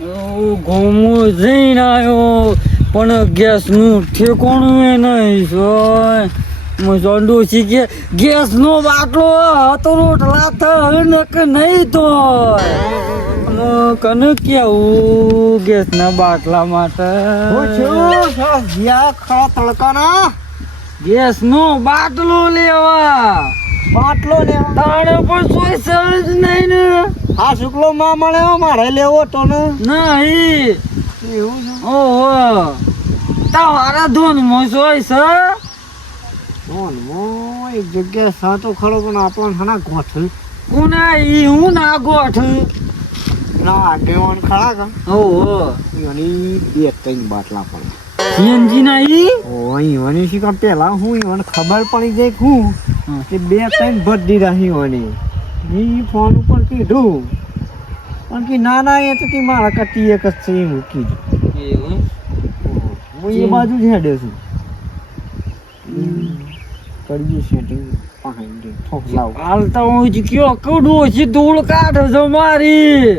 ઘઉં જઈને આવ્યો પણ ગેસનું ઠેકોણું એ નહીં સોય મજોંડું શીખે ગેસનો બાટલો હતો રોટલા થયો કે નહીં તો કને કેવું ગેસના બાટલા માટે ગેસનો બાટલો લેવા તાણે પણ સોય સહજ નહીં ને આ શુક્લો માં મળે મારે લેવો તો ને નહીં એવું છે ઓહો તારા ધોનમાં સોય છે એક જગ્યાએ સાતો ખરો પણ આપણને હના ગોઠ કોના ઈ હું ના ગોઠ ના આગેવાન ખરા કા ઓહો એની બે ત્રણ બાટલા પડે સીએનજી ના ઈ ઈવાની શી કામ પેલા હું ઈવાને ખબર પડી જાય કે હું કે બે ત્રણ ભરી રહી ઈવાની ઈ ફોન ઉપર કીધું પણ કે ના એ તો કે મારા કટી એક જ છે એ મૂકી એવું હું એ બાજુ જ હેડ્યો છું કરીએ સેટિંગ પાણી ઠોકલાવ હાલતા હું જ કયો કડો છે ધૂળ કાઢ જો મારી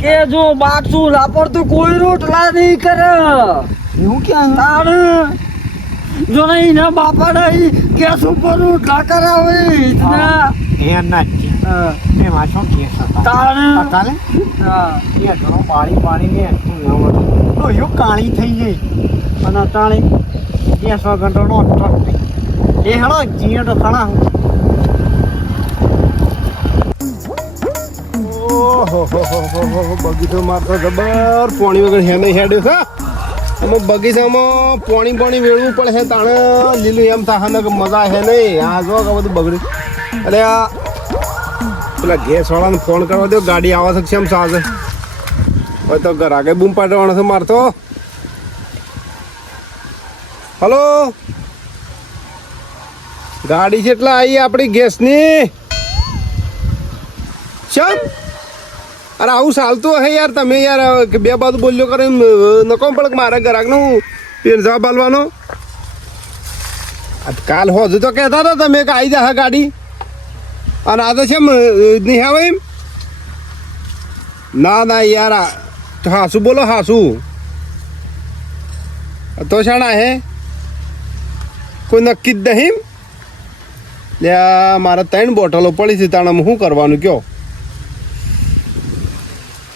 કે જો બાટસું લાપર તો કોઈ રોટલા નહીં કરે એવું ક્યાં તાણ જો નહીં ના બાપા નહીં ગેસ ઉપર રોટલા કરાવે ઇતના એ નાચી એમાં શું કેસ હતા તાણ કાલે હા એ ઘણો પાણી ને તો યો કાળી થઈ ગઈ અને અટાણે ગેસ વગર નો ટક એ હણો જીએ તો ખણા બગીચો મારતો જબર પાણી વગર હેને હેડ્યો છે એમાં બગીચામાં પાણી વેળવું પડે છે તાણે લીલું એમ થાય ને કે મજા હે નહીં આ જો કે બધું બગડ્યું અરે આ પેલા ગેસ વાળાને ફોન કરવા દો ગાડી આવવા શકશે એમ સાજે હવે તો ઘર આગળ બૂમ પાડવાનો છે મારતો હલો ગાડી છે એટલે આવી આપણી ગેસની ચમ અરે આવું ચાલતું હે યાર તમે યાર બે બાજુ બોલ્યો કરે નકો પડે મારા ગ્રાહકનું જવાબ આલવાનો કાલ હોજુ તો કહેતા હતા તમે કે આવી જશે ગાડી અને આ તો છે નહીં આવે એમ ના યાર હાસું બોલો હાસું તો શાણા હે કોઈ નક્કી જ નહીં લે મારે 3 બોટલો પડી છે તાણે શું કરવાનું કયો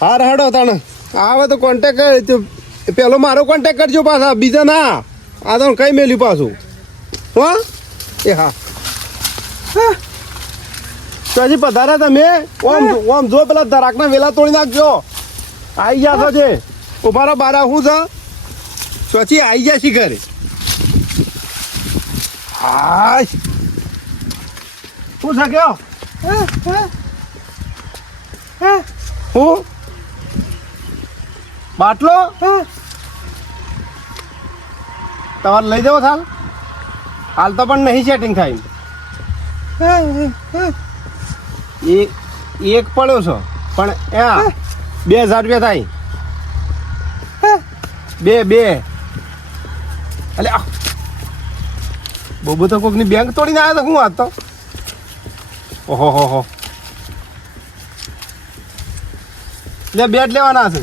હાર હડો તાણે આવે તો કોન્ટેક પેલો મારો કોન્ટેક કરજો પાછા બીજા ના આ તો કઈ મેલ્યું પાછું હો એ હા તો હજી પધાર્યા તમે ઓમ જો પેલા દરાકના વેલા તોડી નાખજો આવી ગયા છો છે ઉભારા બારા શું છે સોચી આવી ગયા છી ઘરે હા શું છે કયો હું બાટલો તમારે લઈ જાઓ હાલ તો પણ નહીં સેટિંગ થાય એક પડ્યો છો પણ 2000 રૂપિયા થાય બે એટલે બહુ તો કોકની બેંક તોડીને આવ્યા તો શું વાત તો ઓહો લે બેટ લેવાના છે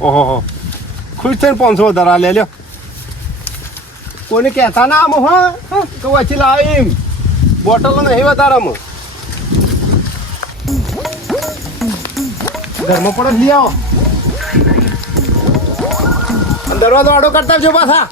ઓહો ખુશ થઈને 500 વધારે લે લ્યો કોઈને કહેતા ના આમ હો તો વચ્ચે લાવી બોટલો નહીં વધારામાં ઘરમાં પડો લઈ આવો દરવાજો આડો કરતા જો પાછા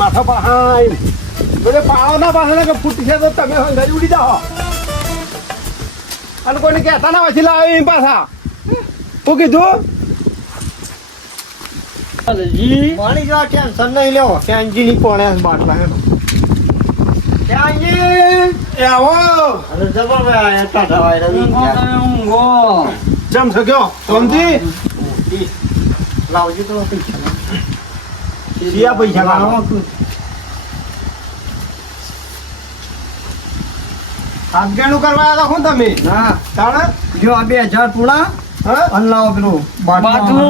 માથા પહાઈ બધે પાળો ના પાસે કે ફૂટી છે તો તમે ઘરે ઉડી જાઓ અને કોઈને કહેતા ના પછી લાવી પાછા શું કીધું પાણી જો ટેન્શન નહીં લેવો ફેનજી ની કોણે બાટલા હે ફેનજી એ આવો અને જબર ભાઈ ટાટા વાયરા ઊંઘો જમ શક્યો સોમથી લાવજો તો પૈસા શિયા પૈસા લાવો આગેનું કરવા આવ્યા હતા શું તમે ના તાણે જો આ 2000 પૂરા હા અને લાવો પેલું બાટલો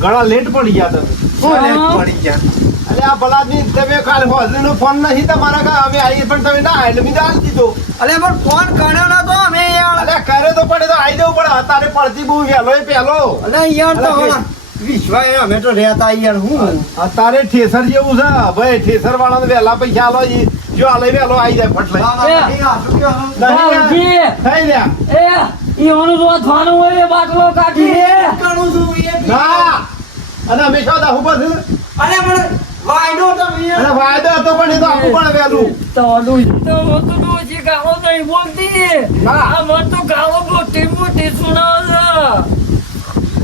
ઘણા લેટ પડી ગયા તમે શું લેટ પડી ગયા અરે આ ભલાદમી તમે કાલે હોજરીનો ફોન નહીં તમારા ઘરે અમે આવીએ પણ તમે ના એટલે મેં આલી દીધો અલે પણ ફોન કર્યો નતો અમે યાર અરે કરે તો પડે તો આવી જવું પડે અત્યારે પડતી બહુ વહેલો એ પહેલો અલે યાર તો હમણાં વિશ્વાય અમે તો રહેતા યાર હું અત્યારે ઠેસર જેવું છે ભાઈ ઠેસર વાળાને વહેલા પૈસા આલો જો આલે વહેલો આવી જાય ફટલે બાપજી, થઈ ગયા એ ઈઓનું જો થવાનું હોય એ બાટલો કાઢી દે. ના અને હંમેશા દાહુ પર છે અરે પણ વાયદો તમે અને વાયદો હતો પણ એ તો આપવું પડે વહેલું તો ડોશી તો હું તો ડોશી ગાળો નહીં બોલતી. ના. આ મને તો ગાળો મોટી મોટી સુનાવે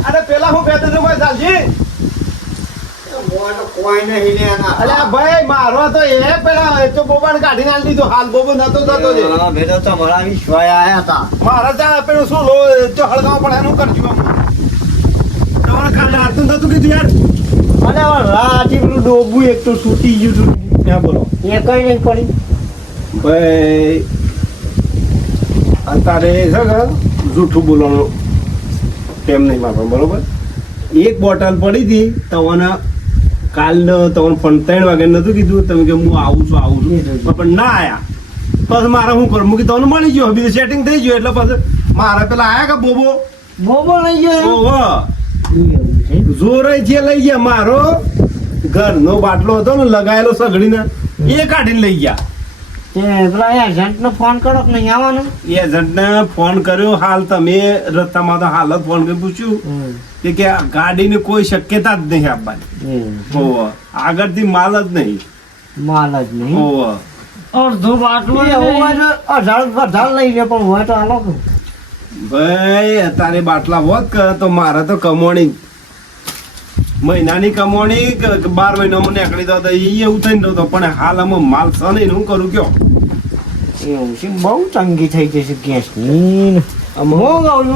અને પેલા હું બે ત્રણ રૂપિયા ચાલજી કોઈ નહીં લેના અલ્યા ભાઈ મારો તો એ પેલા એ તો બોબાને કાઢીને આલી દીધો હાલ બોબો નતો થતો જે મેં તો તમારા વિશ્વાય આયા હતા મારા ત્યાં પેલું શું લો જો હળગાવ પડે એનું કરજો તમારે ખાલી હાથનું થતું કીધું યાર અને રાજી પેલું ડોબું એક તો છૂટી ગયું હતું ત્યાં બોલો એ કઈ નહીં પડી ભાઈ અત્યારે છે કે જૂઠું બોલવાનું ટેમ નહીં મારવાનો બરોબર એક બોટલ પડી હતી તમને કાલનો તમને 3 વાગે નતું કીધું તમે કે હું આવું છું પણ ના આયા પછી મારે શું કરું મૂકી તમને મળી ગયો બીજું સેટિંગ થઈ ગયું એટલે પછી મારે પેલા આયા કે બોબો બોબો લઈ ગયો ઓહો જોરે જે લઈ ગયા મારો ઘરનો બાટલો હતો ને લગાયેલો સગડીને એ કાઢીને લઈ ગયા તે પેલા એજન્ટને ફોન કરો કે નહીં આવવાનું એજન્ટને ફોન કર્યો હાલ તમે રસ્તામાં તો હાલ જ ફોન કરી પૂછ્યું કે આ ગાડીની કોઈ શક્યતા જ નહીં આપવાની ઓહો આગળથી માલ જ નહીં માલ જ નહીં ઓહો અડધો બાટલો એ હોય તો 1000 લઈ લે પણ હોય તો આલો કે ભાઈ અત્યારે બાટલા હોત કે તો મારે તો કમોણી મહિનાની કમોણી 12 મહિનામાં નીકળી તો એ એવું થઈ નતો પણ હાલ આમાં માલ છે નહીં હું કરું કયો એવું છે બહુ તંગી થઈ ગઈ છે ગેસની હું કહું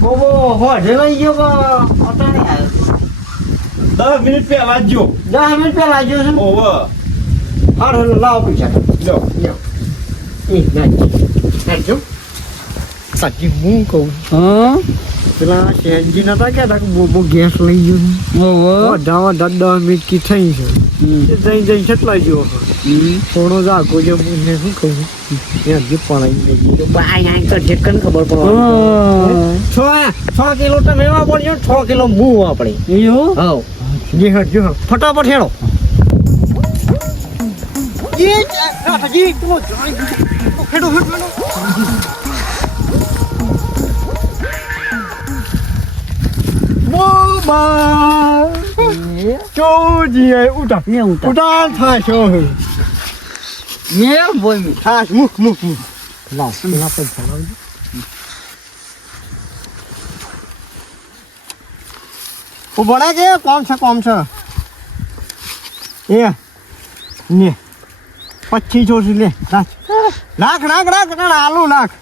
બોબો હોજે લઈ ગયો કે અત્યારે આવ્યો 10 મિનિટ પહેલા જ જો 10 મિનિટ પહેલા આવ્યો છે ઓહો હારો લાવો પૈસા જો એ નાખજો સાચી હું કહું હા પેલા શેનજી નતા કહેતા કે બોબો ગેસ લઈ ગયો ઓહો. ધાવા 10 મિનિટ કી થઈ છે જઈ કેટલા ગયો થોડો જ આગો જે હું શું કહું એ હજી પડાઈ ગઈ તો બાય આઈ કર ઠેકન ખબર પડવા 6 કિલો તમે વાપરજો 6 કિલો હું વાપરી એવું? હા જી હટ જો ફટાફટ હેડો એ રાજી તું હેડો હેડો બોબા ચોજી ઉઠા ને ઉતા. ઉઠા થાશો મેં બોલ મી. થાશ મુખ લાવ પેલા પૈસા લાવજો ઉભા કે કોમ છે એ ને 2500 લે લાખ આલુ લાખ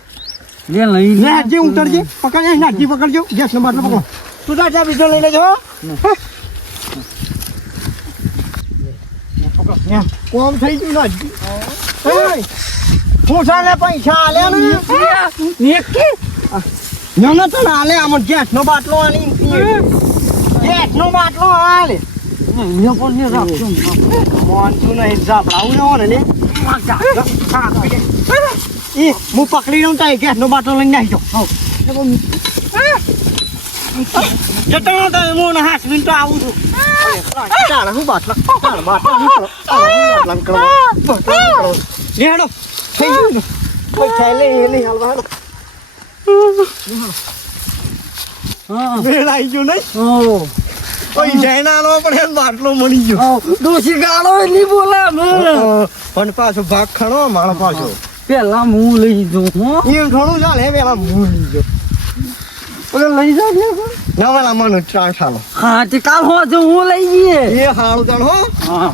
લે લઈ લે હજી ઉતરજે પકડજે નાજી પકડજો ગેસ નો બાટલો પકડો તું જા બીજો લઈ લેજો કોમ થઈ ગયું નાજી હું સાને પૈસા આલ્યા ને ના તો આલે આમ ગેસ નો બાટલો આલી ગેસ નો બાટલો આલે ને પણ ને રાખજો મોન તું નહીં જાપડાવું ન ને એ હું પકડી લઉં તો ગેસ નો બાટલો લઈને આવી જાઉં જતો તો હું હાથ મિનિટ આવું છું ચાલ હું બાટલા લેડો થઈ ગયું કોઈ ખેલે નહીં હાલવા હેડો હા. મેળ આવી ગયો નહીં ઓહો. પૈસા ના આલો પણ એમ બાટલો મળી ગયો ડોશી ગાળો એટલી બોલે મને. પણ પાછો ભાગ ખણો મારો પાછો પેલા હું લઈ જાઉં હો. એમ થોડું ચાલે પેલા હું લઈ ગયો ઓલો લઈ જાવ ને. ના પેલા મને ચાર ચાલો હા તે કાલ હો હું લઈ જઈએ. એ હારું ચાલો હા.